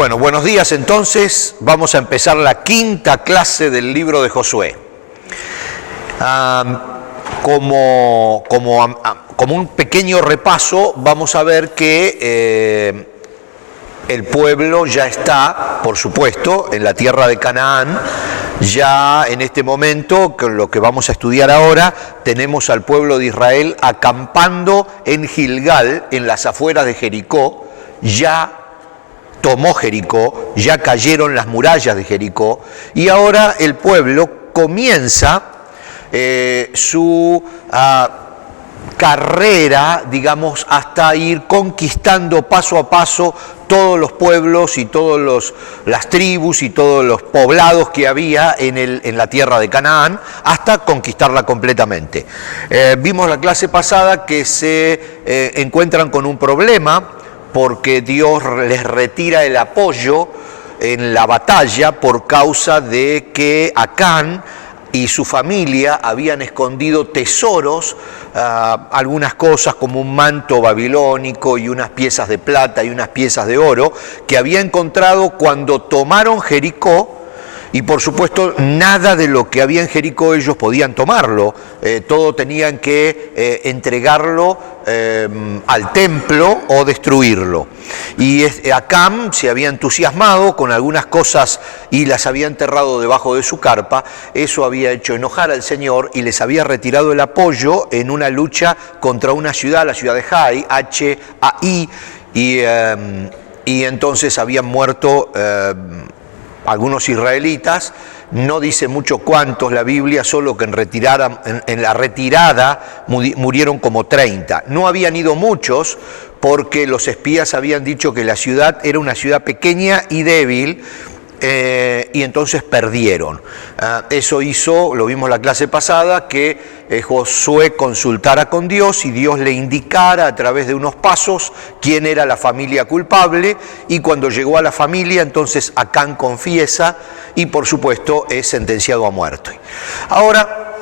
Bueno, buenos días entonces. Vamos a empezar la quinta clase del libro de Josué. Como un pequeño repaso, vamos a ver que el pueblo ya está, por supuesto, en la tierra de Canaán. Ya en este momento, con lo que vamos a estudiar ahora, tenemos al pueblo de Israel acampando en Gilgal, en las afueras de Jericó. Ya tomó Jericó, ya cayeron las murallas de Jericó, y ahora el pueblo comienza su carrera, digamos, hasta ir conquistando paso a paso todos los pueblos y todas las tribus y todos los poblados que había en la tierra de Canaán, hasta conquistarla completamente. Vimos la clase pasada que se encuentran con un problema, porque Dios les retira el apoyo en la batalla por causa de que Acán y su familia habían escondido tesoros, algunas cosas como un manto babilónico y unas piezas de plata y unas piezas de oro que había encontrado cuando tomaron Jericó. Y por supuesto, nada de lo que había en Jericó ellos podían tomarlo, todo tenían que entregarlo al templo o destruirlo. Y Acán se había entusiasmado con algunas cosas y las había enterrado debajo de su carpa. Eso había hecho enojar al Señor y les había retirado el apoyo en una lucha contra una ciudad, la ciudad de Hai, H-A-I, y entonces habían muerto algunos israelitas. No dice mucho cuántos la Biblia, solo que en la retirada murieron como 30. No habían ido muchos porque los espías habían dicho que la ciudad era una ciudad pequeña y débil, y entonces perdieron. Eso hizo, lo vimos la clase pasada, que Josué consultara con Dios y Dios le indicara a través de unos pasos quién era la familia culpable, y cuando llegó a la familia, entonces Acán confiesa y por supuesto es sentenciado a muerte. Ahora,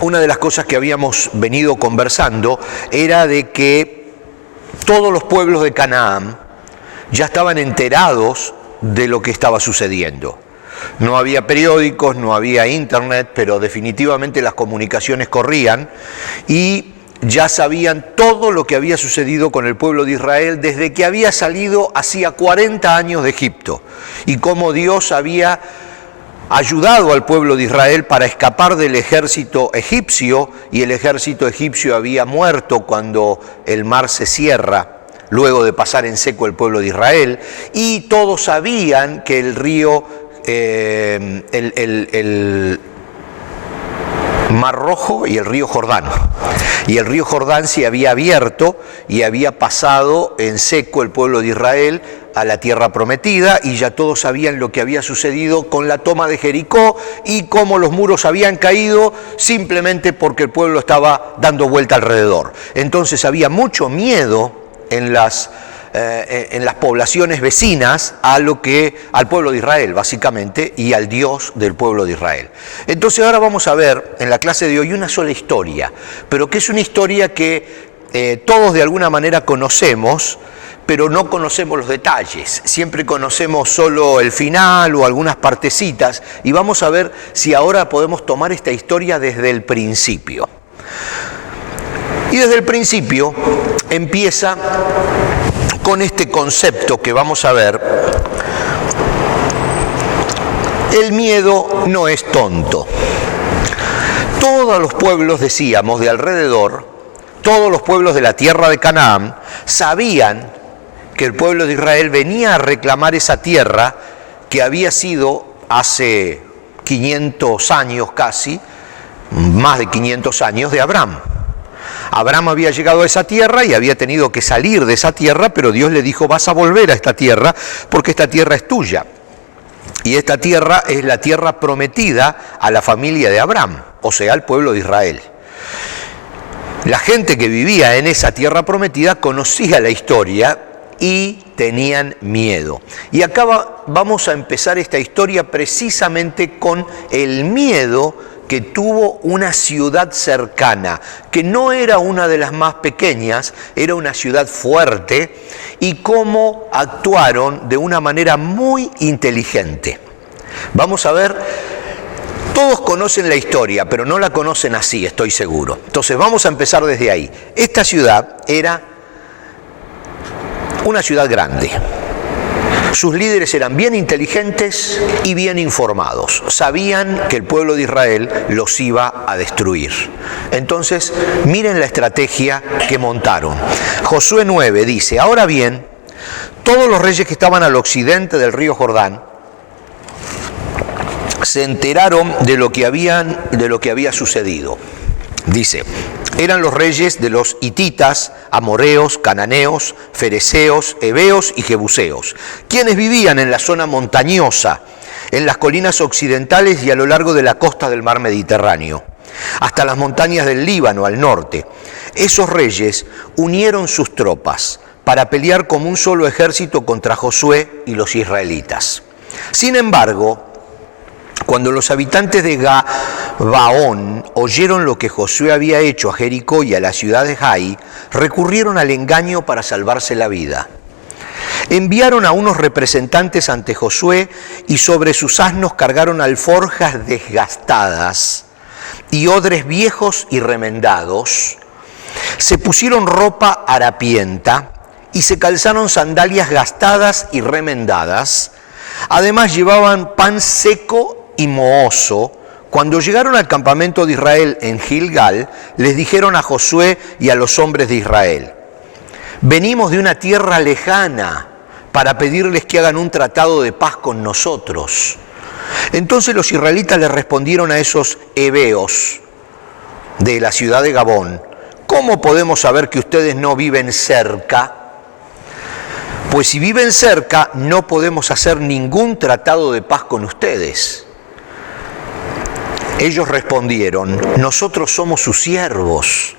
una de las cosas que habíamos venido conversando era de que todos los pueblos de Canaán ya estaban enterados de lo que estaba sucediendo. No había periódicos, no había internet, pero definitivamente las comunicaciones corrían y ya sabían todo lo que había sucedido con el pueblo de Israel desde que había salido hacía 40 años de Egipto, y cómo Dios había ayudado al pueblo de Israel para escapar del ejército egipcio, y el ejército egipcio había muerto cuando el mar se cierra luego de pasar en seco el pueblo de Israel, y todos sabían que el río, el Mar Rojo y el río Jordán, y el río Jordán se había abierto y había pasado en seco el pueblo de Israel a la tierra prometida, y ya todos sabían lo que había sucedido con la toma de Jericó y cómo los muros habían caído simplemente porque el pueblo estaba dando vuelta alrededor. Entonces había mucho miedo en las poblaciones vecinas al pueblo de Israel, básicamente, y al Dios del pueblo de Israel. Entonces ahora vamos a ver en la clase de hoy una sola historia, pero que es una historia que todos de alguna manera conocemos, pero no conocemos los detalles. Siempre conocemos solo el final o algunas partecitas, y vamos a ver si ahora podemos tomar esta historia desde el principio. Y desde el principio empieza con este concepto que vamos a ver: el miedo no es tonto. Todos los pueblos, decíamos, de alrededor, todos los pueblos de la tierra de Canaán, sabían que el pueblo de Israel venía a reclamar esa tierra que había sido hace 500 años casi, más de 500 años, de Abraham. Abraham había llegado a esa tierra y había tenido que salir de esa tierra, pero Dios le dijo: vas a volver a esta tierra porque esta tierra es tuya. Y esta tierra es la tierra prometida a la familia de Abraham, o sea, al pueblo de Israel. La gente que vivía en esa tierra prometida conocía la historia y tenían miedo. Y acá vamos a empezar esta historia precisamente con el miedo que tuvo una ciudad cercana, que no era una de las más pequeñas, era una ciudad fuerte, y cómo actuaron de una manera muy inteligente. Vamos a ver, todos conocen la historia, pero no la conocen así, estoy seguro. Entonces vamos a empezar desde ahí. Esta ciudad era una ciudad grande. Sus líderes eran bien inteligentes y bien informados. Sabían que el pueblo de Israel los iba a destruir. Entonces, miren la estrategia que montaron. Josué 9 dice: ahora bien, todos los reyes que estaban al occidente del río Jordán se enteraron de lo que había sucedido. Dice: eran los reyes de los hititas, amoreos, cananeos, fereceos, heveos y jebuseos, quienes vivían en la zona montañosa, en las colinas occidentales y a lo largo de la costa del mar Mediterráneo, hasta las montañas del Líbano al norte. Esos reyes unieron sus tropas para pelear como un solo ejército contra Josué y los israelitas. Sin embargo, cuando los habitantes de Gabaón oyeron lo que Josué había hecho a Jericó y a la ciudad de Jai, recurrieron al engaño para salvarse la vida. Enviaron a unos representantes ante Josué y sobre sus asnos cargaron alforjas desgastadas y odres viejos y remendados. Se pusieron ropa harapienta y se calzaron sandalias gastadas y remendadas. Además llevaban pan seco y mohoso. Cuando llegaron al campamento de Israel en Gilgal, les dijeron a Josué y a los hombres de Israel: venimos de una tierra lejana para pedirles que hagan un tratado de paz con nosotros. Entonces los israelitas les respondieron a esos heveos de la ciudad de Gabón: ¿cómo podemos saber que ustedes no viven cerca? Pues si viven cerca, no podemos hacer ningún tratado de paz con ustedes. Ellos respondieron: nosotros somos sus siervos.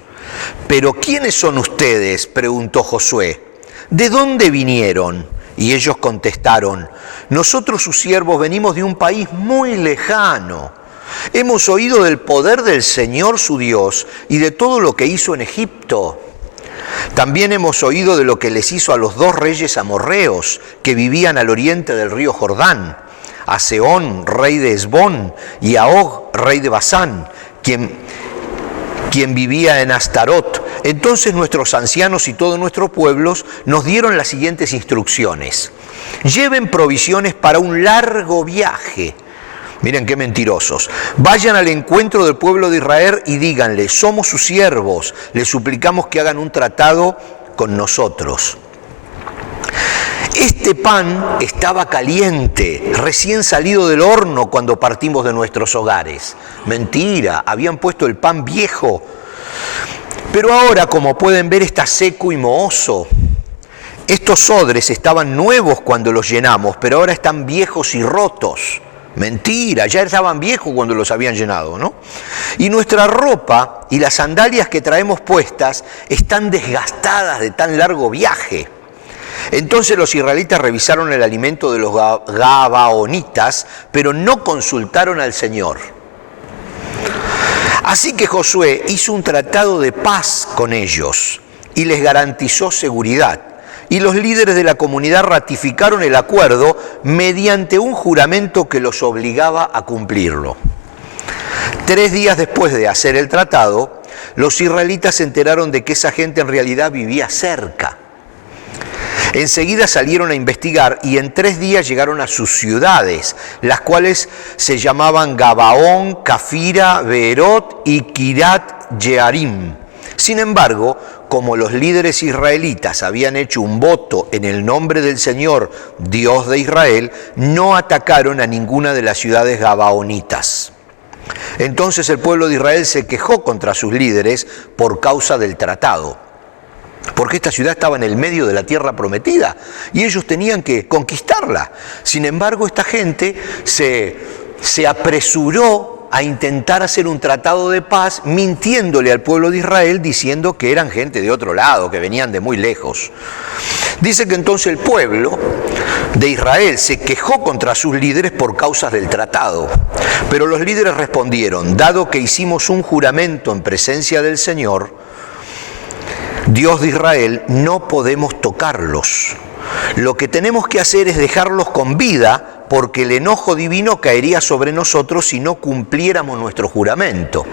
¿Pero quiénes son ustedes?, preguntó Josué. ¿De dónde vinieron? Y ellos contestaron: nosotros sus siervos venimos de un país muy lejano. Hemos oído del poder del Señor su Dios y de todo lo que hizo en Egipto. También hemos oído de lo que les hizo a los dos reyes amorreos que vivían al oriente del río Jordán, a Sehón, rey de Hesbón, y a Og, rey de Basán, quien vivía en Astarot. Entonces nuestros ancianos y todos nuestros pueblos nos dieron las siguientes instrucciones: lleven provisiones para un largo viaje. Miren qué mentirosos. Vayan al encuentro del pueblo de Israel y díganle: somos sus siervos, les suplicamos que hagan un tratado con nosotros. Este pan estaba caliente, recién salido del horno cuando partimos de nuestros hogares. Mentira, habían puesto el pan viejo. Pero ahora, como pueden ver, está seco y mohoso. Estos odres estaban nuevos cuando los llenamos, pero ahora están viejos y rotos. Mentira, ya estaban viejos cuando los habían llenado, ¿no? Y nuestra ropa y las sandalias que traemos puestas están desgastadas de tan largo viaje. Entonces los israelitas revisaron el alimento de los gabaonitas, pero no consultaron al Señor. Así que Josué hizo un tratado de paz con ellos y les garantizó seguridad. Y los líderes de la comunidad ratificaron el acuerdo mediante un juramento que los obligaba a cumplirlo. 3 días después de hacer el tratado, los israelitas se enteraron de que esa gente en realidad vivía cerca. Enseguida salieron a investigar y en 3 días llegaron a sus ciudades, las cuales se llamaban Gabaón, Cafira, Beerot y Kirat Jearim. Sin embargo, como los líderes israelitas habían hecho un voto en el nombre del Señor, Dios de Israel, no atacaron a ninguna de las ciudades gabaonitas. Entonces el pueblo de Israel se quejó contra sus líderes por causa del tratado, porque esta ciudad estaba en el medio de la tierra prometida y ellos tenían que conquistarla. Sin embargo, esta gente se apresuró a intentar hacer un tratado de paz, mintiéndole al pueblo de Israel, diciendo que eran gente de otro lado, que venían de muy lejos. Dice que entonces el pueblo de Israel se quejó contra sus líderes por causas del tratado. Pero los líderes respondieron: dado que hicimos un juramento en presencia del Señor, Dios de Israel, no podemos tocarlos. Lo que tenemos que hacer es dejarlos con vida, porque el enojo divino caería sobre nosotros si no cumpliéramos nuestro juramento.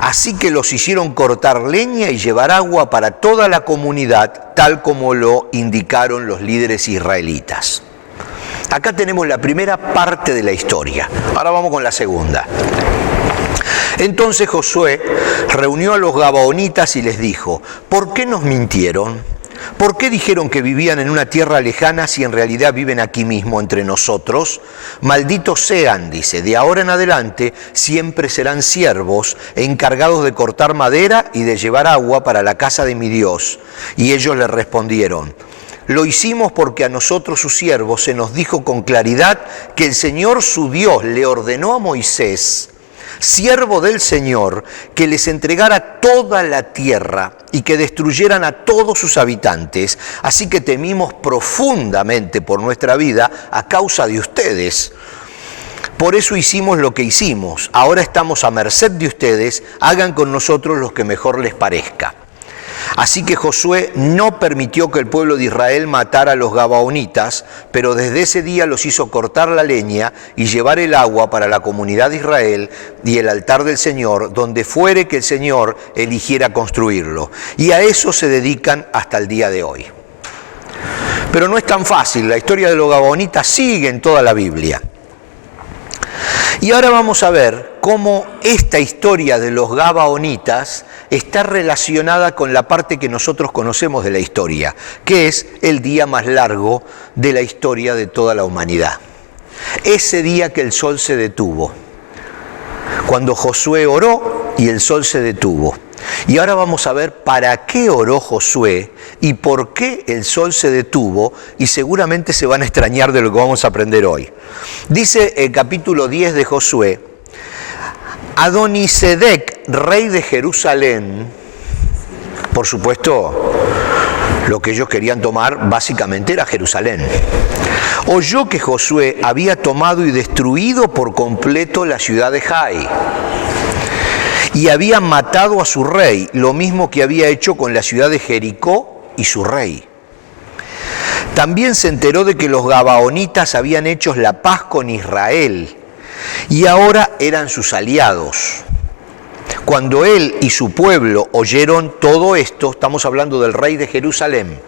Así que los hicieron cortar leña y llevar agua para toda la comunidad, tal como lo indicaron los líderes israelitas. Acá tenemos la primera parte de la historia. Ahora vamos con la segunda. Entonces Josué reunió a los gabaonitas y les dijo: ¿por qué nos mintieron? ¿Por qué dijeron que vivían en una tierra lejana si en realidad viven aquí mismo entre nosotros? Malditos sean, dice, de ahora en adelante siempre serán siervos encargados de cortar madera y de llevar agua para la casa de mi Dios. Y ellos le respondieron: lo hicimos porque a nosotros sus siervos se nos dijo con claridad que el Señor su Dios le ordenó a Moisés, siervo del Señor, que les entregara toda la tierra y que destruyeran a todos sus habitantes. Así que temimos profundamente por nuestra vida a causa de ustedes. Por eso hicimos lo que hicimos. Ahora estamos a merced de ustedes. Hagan con nosotros lo que mejor les parezca. Así que Josué no permitió que el pueblo de Israel matara a los gabaonitas, pero desde ese día los hizo cortar la leña y llevar el agua para la comunidad de Israel y el altar del Señor, donde fuere que el Señor eligiera construirlo. Y a eso se dedican hasta el día de hoy. Pero no es tan fácil, la historia de los gabaonitas sigue en toda la Biblia. Y ahora vamos a ver cómo esta historia de los gabaonitas está relacionada con la parte que nosotros conocemos de la historia, que es el día más largo de la historia de toda la humanidad. Ese día que el sol se detuvo, cuando Josué oró y el sol se detuvo. Y ahora vamos a ver para qué oró Josué y por qué el sol se detuvo, y seguramente se van a extrañar de lo que vamos a aprender hoy. Dice el capítulo 10 de Josué: Adonisedec, rey de Jerusalén, por supuesto, lo que ellos querían tomar básicamente era Jerusalén, oyó que Josué había tomado y destruido por completo la ciudad de Jai y había matado a su rey, lo mismo que había hecho con la ciudad de Jericó y su rey. También se enteró de que los gabaonitas habían hecho la paz con Israel y ahora eran sus aliados. Cuando él y su pueblo oyeron todo esto, estamos hablando del rey de Jerusalén,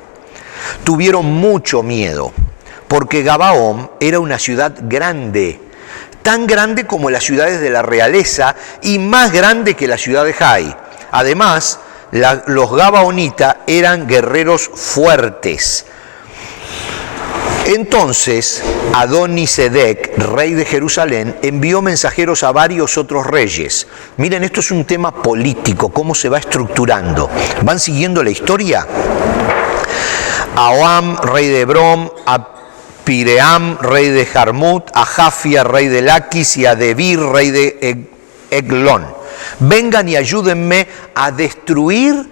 tuvieron mucho miedo, porque Gabaón era una ciudad grande, tan grande como las ciudades de la realeza y más grande que la ciudad de Jai. Además, los gabaonitas eran guerreros fuertes. Entonces, Adonisedec, rey de Jerusalén, envió mensajeros a varios otros reyes. Miren, esto es un tema político, cómo se va estructurando. ¿Van siguiendo la historia? A Oam, rey de Hebrón, a Piream, rey de Jarmut, a Jafia, rey de Laquis, y a Debir, rey de Eglón. Vengan y ayúdenme a destruir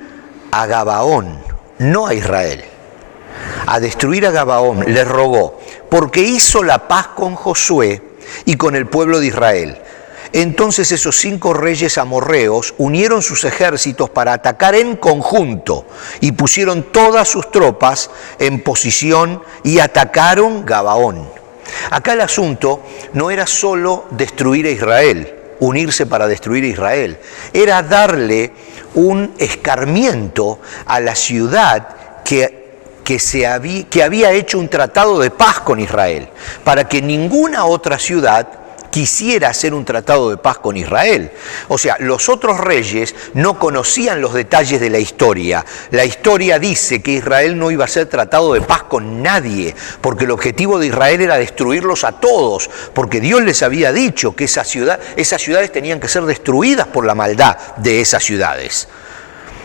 a Gabaón, no a Israel. A destruir a Gabaón, les rogó, porque hizo la paz con Josué y con el pueblo de Israel. Entonces esos 5 reyes amorreos unieron sus ejércitos para atacar en conjunto y pusieron todas sus tropas en posición y atacaron Gabaón. Acá el asunto no era solo destruir a Israel, unirse para destruir a Israel, era darle un escarmiento a la ciudad que había hecho un tratado de paz con Israel, para que ninguna otra ciudad quisiera hacer un tratado de paz con Israel. O sea, los otros reyes no conocían los detalles de la historia. La historia dice que Israel no iba a hacer tratado de paz con nadie, porque el objetivo de Israel era destruirlos a todos, porque Dios les había dicho que esas ciudades tenían que ser destruidas por la maldad de esas ciudades.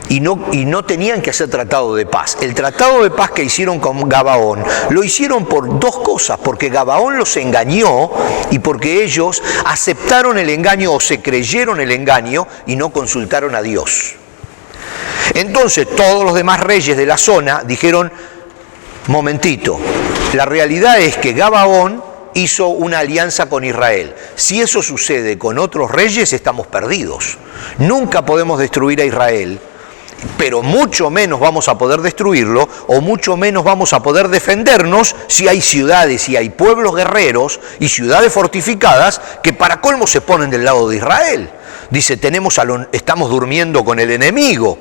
y no tenían que hacer tratado de paz. El tratado de paz que hicieron con Gabaón lo hicieron por dos cosas, porque Gabaón los engañó y porque ellos aceptaron el engaño o se creyeron el engaño y no consultaron a Dios. Entonces todos los demás reyes de la zona dijeron: momentito, la realidad es que Gabaón hizo una alianza con Israel. Si eso sucede con otros reyes, estamos perdidos. Nunca podemos destruir a Israel, pero mucho menos vamos a poder destruirlo, o mucho menos vamos a poder defendernos si hay ciudades y hay pueblos guerreros y ciudades fortificadas que para colmo se ponen del lado de Israel. Dice: estamos durmiendo con el enemigo,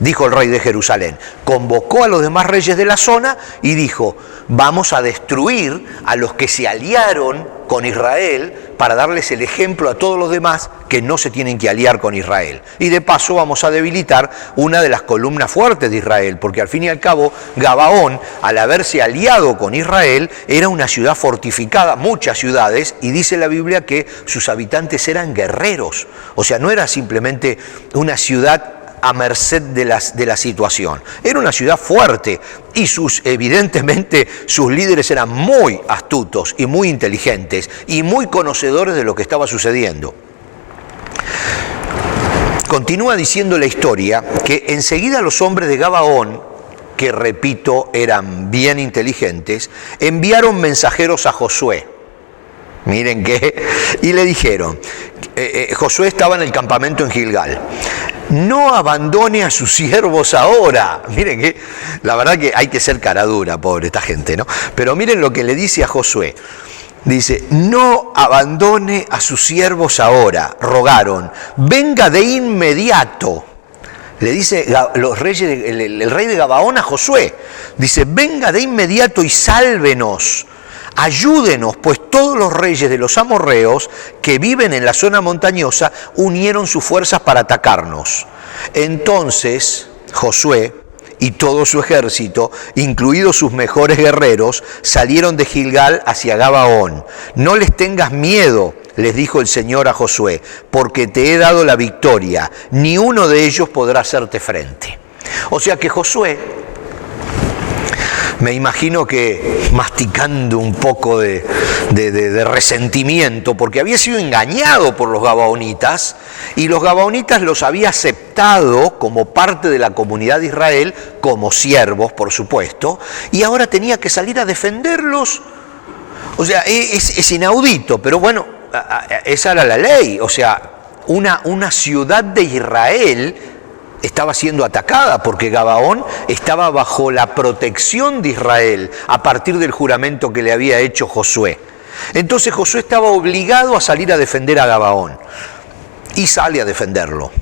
dijo el rey de Jerusalén. Convocó a los demás reyes de la zona y dijo: vamos a destruir a los que se aliaron con Israel para darles el ejemplo a todos los demás que no se tienen que aliar con Israel. Y de paso vamos a debilitar una de las columnas fuertes de Israel, porque al fin y al cabo Gabaón, al haberse aliado con Israel, era una ciudad fortificada, muchas ciudades, y dice la Biblia que sus habitantes eran guerreros. O sea, no era simplemente una ciudad a merced de la situación. Era una ciudad fuerte y evidentemente sus líderes eran muy astutos y muy inteligentes y muy conocedores de lo que estaba sucediendo. Continúa diciendo la historia que enseguida los hombres de Gabaón, que repito eran bien inteligentes, enviaron mensajeros a Josué. Miren qué, y le dijeron, Josué estaba en el campamento en Gilgal: no abandone a sus siervos ahora. Miren que, la verdad que hay que ser cara dura, pobre esta gente, ¿no? Pero miren lo que le dice a Josué. Dice: no abandone a sus siervos ahora, rogaron, venga de inmediato. Le dice los reyes, el rey de Gabaón a Josué, dice: venga de inmediato y sálvenos. Ayúdenos, pues todos los reyes de los amorreos que viven en la zona montañosa unieron sus fuerzas para atacarnos. Entonces Josué y todo su ejército, incluidos sus mejores guerreros, salieron de Gilgal hacia Gabaón. No les tengas miedo, les dijo el Señor a Josué, porque te he dado la victoria. Ni uno de ellos podrá hacerte frente. O sea que Josué, me imagino que masticando un poco de resentimiento, porque había sido engañado por los gabaonitas, y los gabaonitas los había aceptado como parte de la comunidad de Israel, como siervos, por supuesto, y ahora tenía que salir a defenderlos. O sea, es inaudito, pero bueno, esa era la ley. O sea, una ciudad de Israel estaba siendo atacada porque Gabaón estaba bajo la protección de Israel a partir del juramento que le había hecho Josué. Entonces Josué estaba obligado a salir a defender a Gabaón y sale a defenderlo.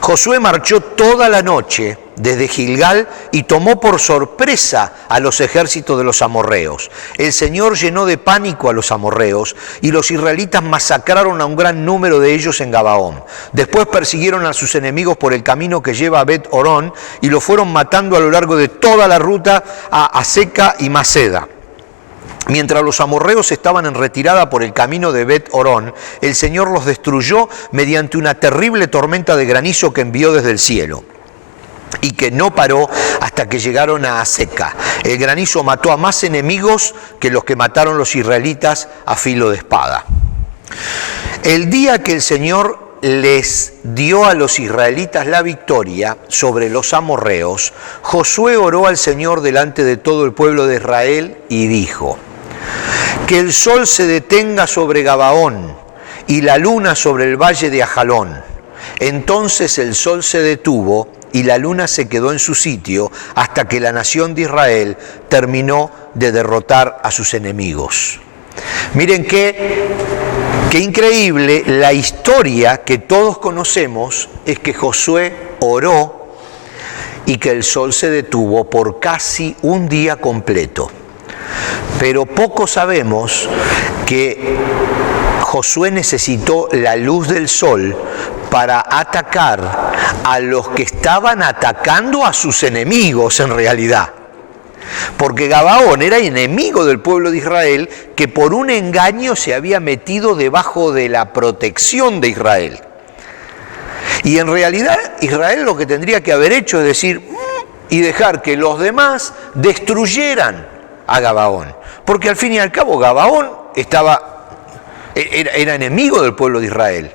Josué marchó toda la noche desde Gilgal y tomó por sorpresa a los ejércitos de los amorreos. El Señor llenó de pánico a los amorreos y los israelitas masacraron a un gran número de ellos en Gabaón. Después persiguieron a sus enemigos por el camino que lleva a Bet-Orón y los fueron matando a lo largo de toda la ruta a Aseca y Maceda. Mientras los amorreos estaban en retirada por el camino de Bet-Orón, el Señor los destruyó mediante una terrible tormenta de granizo que envió desde el cielo y que no paró hasta que llegaron a Aseca. El granizo mató a más enemigos que los que mataron los israelitas a filo de espada. El día que el Señor les dio a los israelitas la victoria sobre los amorreos, Josué oró al Señor delante de todo el pueblo de Israel y dijo: que el sol se detenga sobre Gabaón y la luna sobre el valle de Ajalón. Entonces el sol se detuvo y la luna se quedó en su sitio hasta que la nación de Israel terminó de derrotar a sus enemigos. Miren qué increíble, la historia que todos conocemos es que Josué oró y que el sol se detuvo por casi un día completo. Pero poco sabemos que Josué necesitó la luz del sol para atacar a los que estaban atacando a sus enemigos en realidad. Porque Gabaón era enemigo del pueblo de Israel que por un engaño se había metido debajo de la protección de Israel. Y en realidad Israel lo que tendría que haber hecho es decir, y dejar que los demás destruyeran a Gabaón. Porque al fin y al cabo Gabaón era enemigo del pueblo de Israel.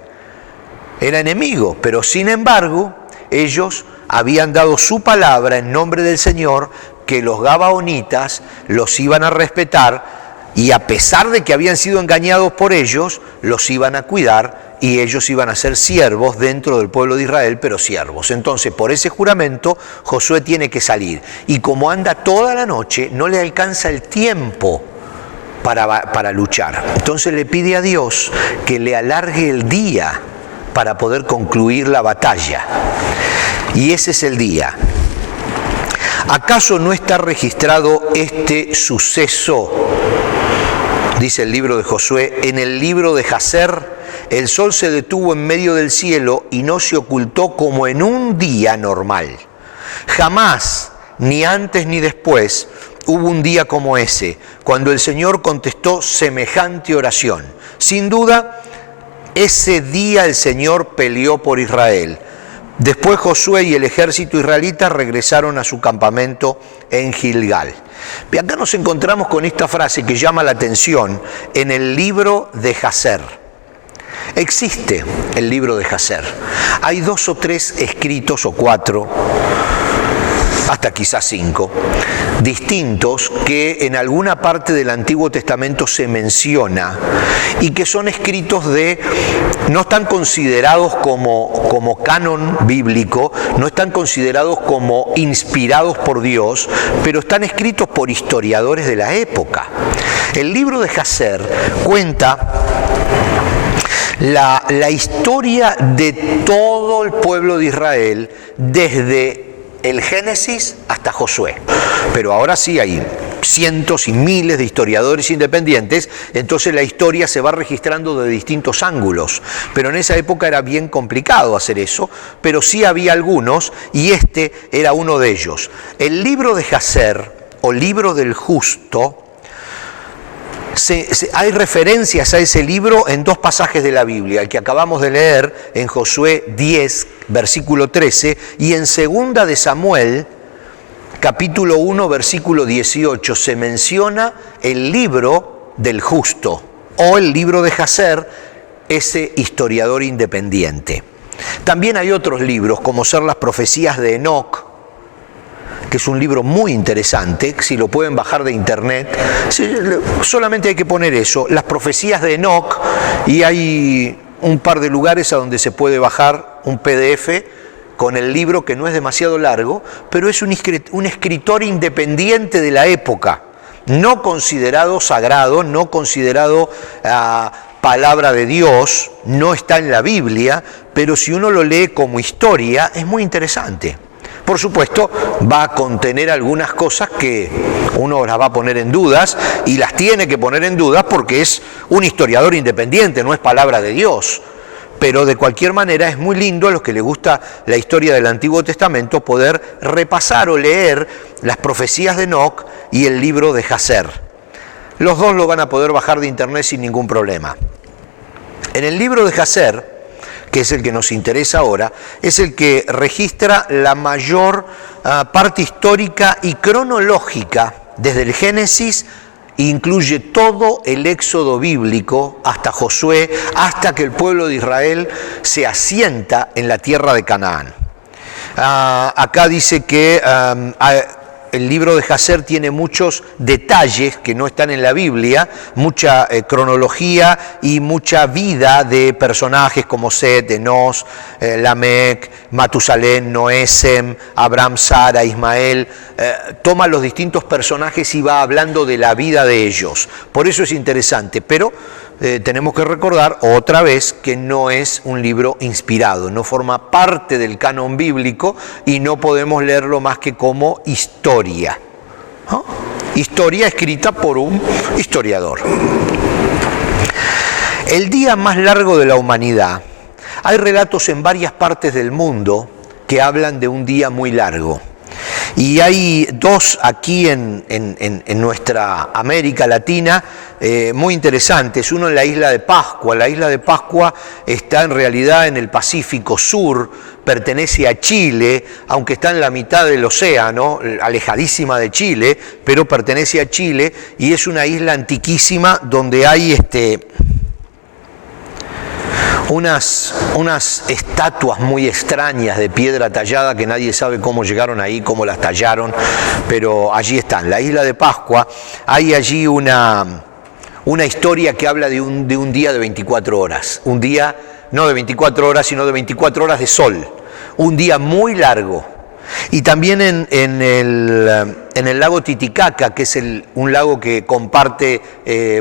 Era enemigo, pero sin embargo, ellos habían dado su palabra en nombre del Señor, que los gabaonitas los iban a respetar, y a pesar de que habían sido engañados por ellos, los iban a cuidar, y ellos iban a ser siervos dentro del pueblo de Israel, pero siervos. Entonces, por ese juramento, Josué tiene que salir. Y como anda toda la noche, no le alcanza el tiempo para luchar. Entonces le pide a Dios que le alargue el día para poder concluir la batalla. Y ese es el día. ¿Acaso no está registrado este suceso, dice el libro de Josué, en el libro de Jazer? El sol se detuvo en medio del cielo y no se ocultó como en un día normal. Jamás, ni antes ni después, hubo un día como ese, cuando el Señor contestó semejante oración. Sin duda, ese día el Señor peleó por Israel. Después Josué y el ejército israelita regresaron a su campamento en Gilgal. Y acá nos encontramos con esta frase que llama la atención en el libro de Jazer. Existe el libro de Jazer. Hay 2 o 3 escritos, o 4, hasta quizás 5, distintos que en alguna parte del Antiguo Testamento se menciona y que son escritos no están considerados como canon bíblico, no están considerados como inspirados por Dios, pero están escritos por historiadores de la época. El libro de Jazer cuenta la historia de todo el pueblo de Israel desde el Génesis hasta Josué. Pero ahora sí hay cientos y miles de historiadores independientes, entonces la historia se va registrando de distintos ángulos. Pero en esa época era bien complicado hacer eso, pero sí había algunos, y este era uno de ellos. El libro de Jazer, o libro del justo, hay referencias a ese libro en 2 pasajes de la Biblia, el que acabamos de leer en Josué 10, versículo 13, y en 2 de Samuel, capítulo 1, versículo 18, se menciona el libro del justo, o el libro de Jazer, ese historiador independiente. También hay otros libros, como ser las profecías de Enoc, que es un libro muy interesante, si lo pueden bajar de internet, solamente hay que poner eso, las profecías de Enoc, y hay un par de lugares a donde se puede bajar un PDF con el libro, que no es demasiado largo, pero es un escritor independiente de la época, no considerado sagrado, no considerado palabra de Dios, no está en la Biblia, pero si uno lo lee como historia, es muy interesante. Por supuesto, va a contener algunas cosas que uno las va a poner en dudas, y las tiene que poner en dudas porque es un historiador independiente, no es palabra de Dios. Pero de cualquier manera es muy lindo a los que les gusta la historia del Antiguo Testamento poder repasar o leer las profecías de Enoc y el libro de Jazer. Los 2 lo van a poder bajar de internet sin ningún problema. En el libro de Jazer, que es el que nos interesa ahora, es el que registra la mayor parte histórica y cronológica desde el Génesis, incluye todo el éxodo bíblico hasta Josué, hasta que el pueblo de Israel se asienta en la tierra de Canaán. Acá dice que el libro de Jazer tiene muchos detalles que no están en la Biblia, mucha cronología y mucha vida de personajes como Set, Enos, Lamec, Matusalén, Noé, Sem, Abraham, Sara, Ismael. Toma los distintos personajes y va hablando de la vida de ellos. Por eso es interesante, pero tenemos que recordar otra vez que no es un libro inspirado, no forma parte del canon bíblico y no podemos leerlo más que como historia. ¿No? Historia escrita por un historiador. El día más largo de la humanidad. Hay relatos en varias partes del mundo que hablan de un día muy largo. Y hay dos aquí en nuestra América Latina muy interesantes. Uno en la isla de Pascua. La isla de Pascua está en realidad en el Pacífico Sur, pertenece a Chile, aunque está en la mitad del océano, alejadísima de Chile, pero pertenece a Chile y es una isla antiquísima donde hay unas estatuas muy extrañas de piedra tallada que nadie sabe cómo llegaron ahí, cómo las tallaron, pero allí están. La isla de Pascua, hay allí una historia que habla de un día de 24 horas. Un día, no de 24 horas, sino de 24 horas de sol. Un día muy largo. Y también en el lago Titicaca, que es un lago que comparte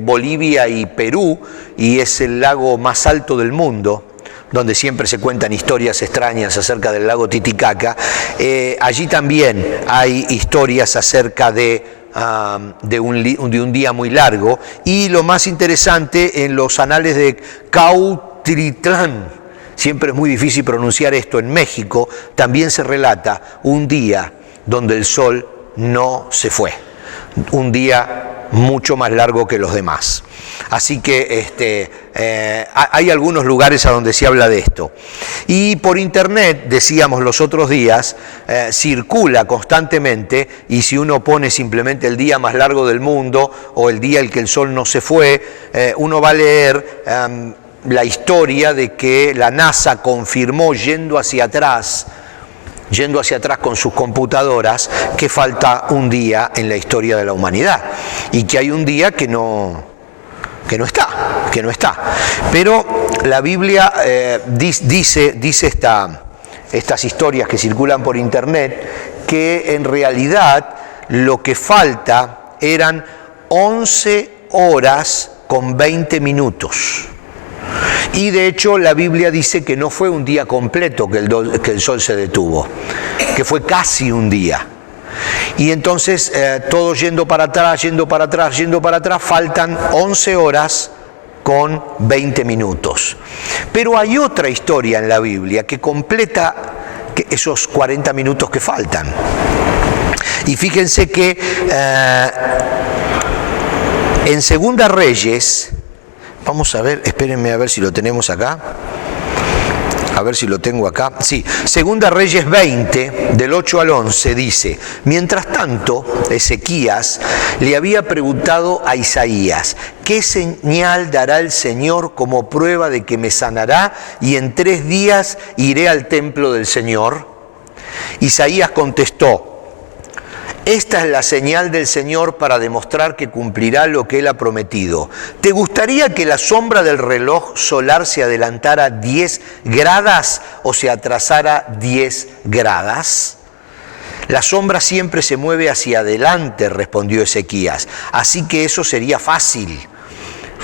Bolivia y Perú, y es el lago más alto del mundo, donde siempre se cuentan historias extrañas acerca del lago Titicaca. Allí también hay historias acerca de un día muy largo. Y lo más interesante, en los anales de Cautitlán, siempre es muy difícil pronunciar esto, en México también se relata un día donde el sol no se fue, un día mucho más largo que los demás. Así que hay algunos lugares a donde se habla de esto. Y por internet, decíamos los otros días, circula constantemente, y si uno pone simplemente el día más largo del mundo o el día en que el sol no se fue, uno va a leer la historia de que la NASA confirmó yendo hacia atrás con sus computadoras, que falta un día en la historia de la humanidad y que hay un día que no está. Pero la Biblia dice estas historias que circulan por internet, que en realidad lo que falta eran 11 horas con 20 minutos. Y de hecho la Biblia dice que no fue un día completo que el sol se detuvo, que fue casi un día. Y entonces todos yendo para atrás, faltan 11 horas con 20 minutos. Pero hay otra historia en la Biblia que completa esos 40 minutos que faltan. Y fíjense que en Segunda Reyes, vamos a ver, espérenme a ver si lo tenemos acá. A ver si lo tengo acá. Sí, Segunda Reyes 20, del 8 al 11, dice: mientras tanto, Ezequías le había preguntado a Isaías: ¿qué señal dará el Señor como prueba de que me sanará y en 3 días iré al templo del Señor? Isaías contestó: esta es la señal del Señor para demostrar que cumplirá lo que Él ha prometido. ¿Te gustaría que la sombra del reloj solar se adelantara 10 gradas o se atrasara 10 gradas? La sombra siempre se mueve hacia adelante, respondió Ezequías, así que eso sería fácil.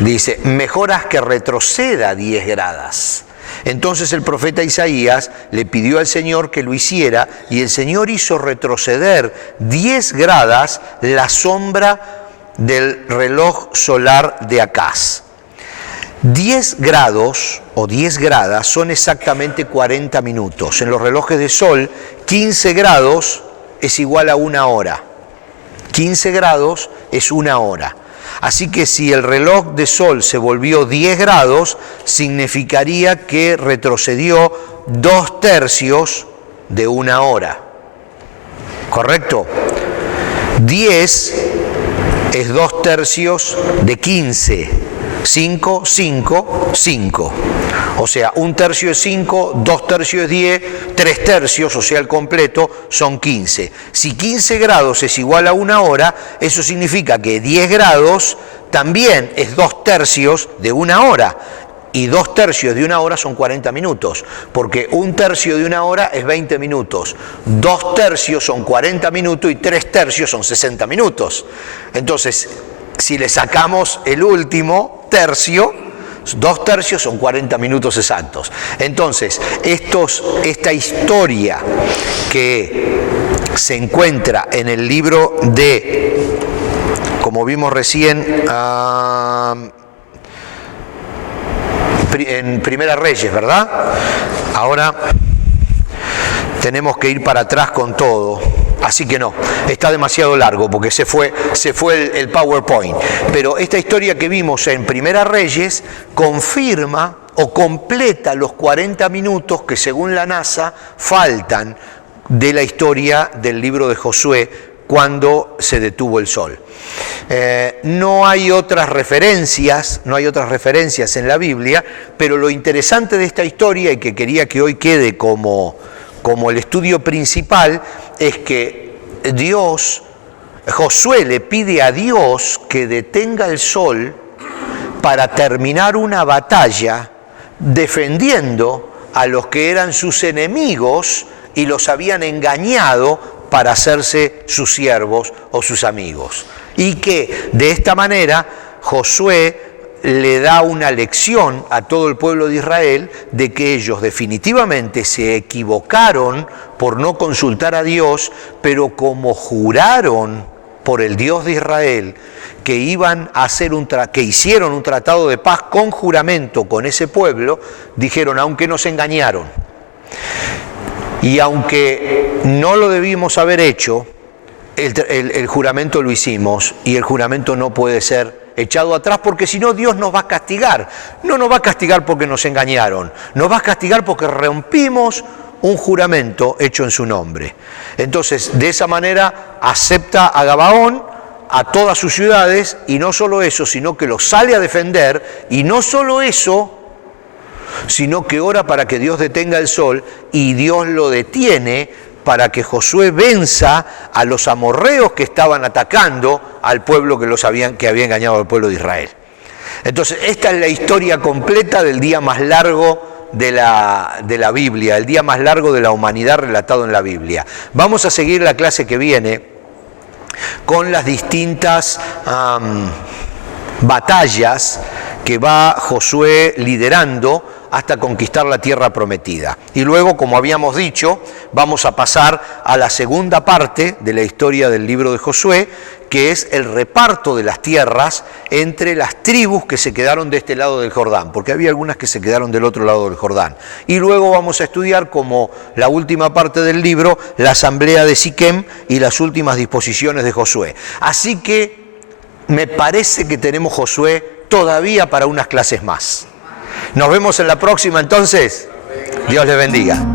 Dice, mejor haz que retroceda 10 gradas. Entonces el profeta Isaías le pidió al Señor que lo hiciera, y el Señor hizo retroceder 10 gradas la sombra del reloj solar de Acaz. 10 grados o 10 gradas son exactamente 40 minutos. En los relojes de sol, 15 grados es igual a 1 hora. 15 grados es 1 hora. Así que si el reloj de sol se volvió 10 grados, significaría que retrocedió 2/3 de 1 hora. ¿Correcto? 10 es 2/3 de 15. 5, 5, 5. O sea, 1/3 es 5, 2/3 es 10, 3/3, o sea, el completo, son 15. Si 15 grados es igual a 1 hora, eso significa que 10 grados también es 2/3 de 1 hora. Y 2/3 de 1 hora son 40 minutos, porque 1/3 de 1 hora es 20 minutos, 2/3 son 40 minutos y 3/3 son 60 minutos. Entonces, si le sacamos el último tercio, 2/3 son 40 minutos exactos. Entonces, esta historia que se encuentra en el libro de, como vimos recién, en Primera Reyes, ¿verdad? Ahora tenemos que ir para atrás con todo. Así que no, está demasiado largo porque se fue el PowerPoint. Pero esta historia que vimos en Primera Reyes confirma o completa los 40 minutos que según la NASA faltan de la historia del libro de Josué cuando se detuvo el sol. No hay otras referencias en la Biblia, pero lo interesante de esta historia y que quería que hoy quede como el estudio principal es que Josué le pide a Dios que detenga el sol para terminar una batalla defendiendo a los que eran sus enemigos y los habían engañado para hacerse sus siervos o sus amigos. Y que de esta manera Josué le da una lección a todo el pueblo de Israel de que ellos definitivamente se equivocaron por no consultar a Dios, pero como juraron por el Dios de Israel que iban a hacer que hicieron un tratado de paz con juramento con ese pueblo, dijeron, aunque nos engañaron y aunque no lo debimos haber hecho, el juramento lo hicimos y el juramento no puede ser echado atrás porque si no Dios nos va a castigar. No nos va a castigar porque nos engañaron, nos va a castigar porque rompimos un juramento hecho en su nombre. Entonces, de esa manera acepta a Gabaón, a todas sus ciudades, y no solo eso, sino que los sale a defender, y no solo eso, sino que ora para que Dios detenga el sol, y Dios lo detiene para que Josué venza a los amorreos que estaban atacando al pueblo que había engañado al pueblo de Israel. Entonces, esta es la historia completa del día más largo de la Biblia, el día más largo de la humanidad relatado en la Biblia. Vamos a seguir la clase que viene con las distintas batallas que va Josué liderando hasta conquistar la tierra prometida. Y luego, como habíamos dicho, vamos a pasar a la segunda parte de la historia del libro de Josué, que es el reparto de las tierras entre las tribus que se quedaron de este lado del Jordán, porque había algunas que se quedaron del otro lado del Jordán. Y luego vamos a estudiar como la última parte del libro, la asamblea de Siquem y las últimas disposiciones de Josué. Así que me parece que tenemos Josué todavía para unas clases más. Nos vemos en la próxima entonces. Dios les bendiga.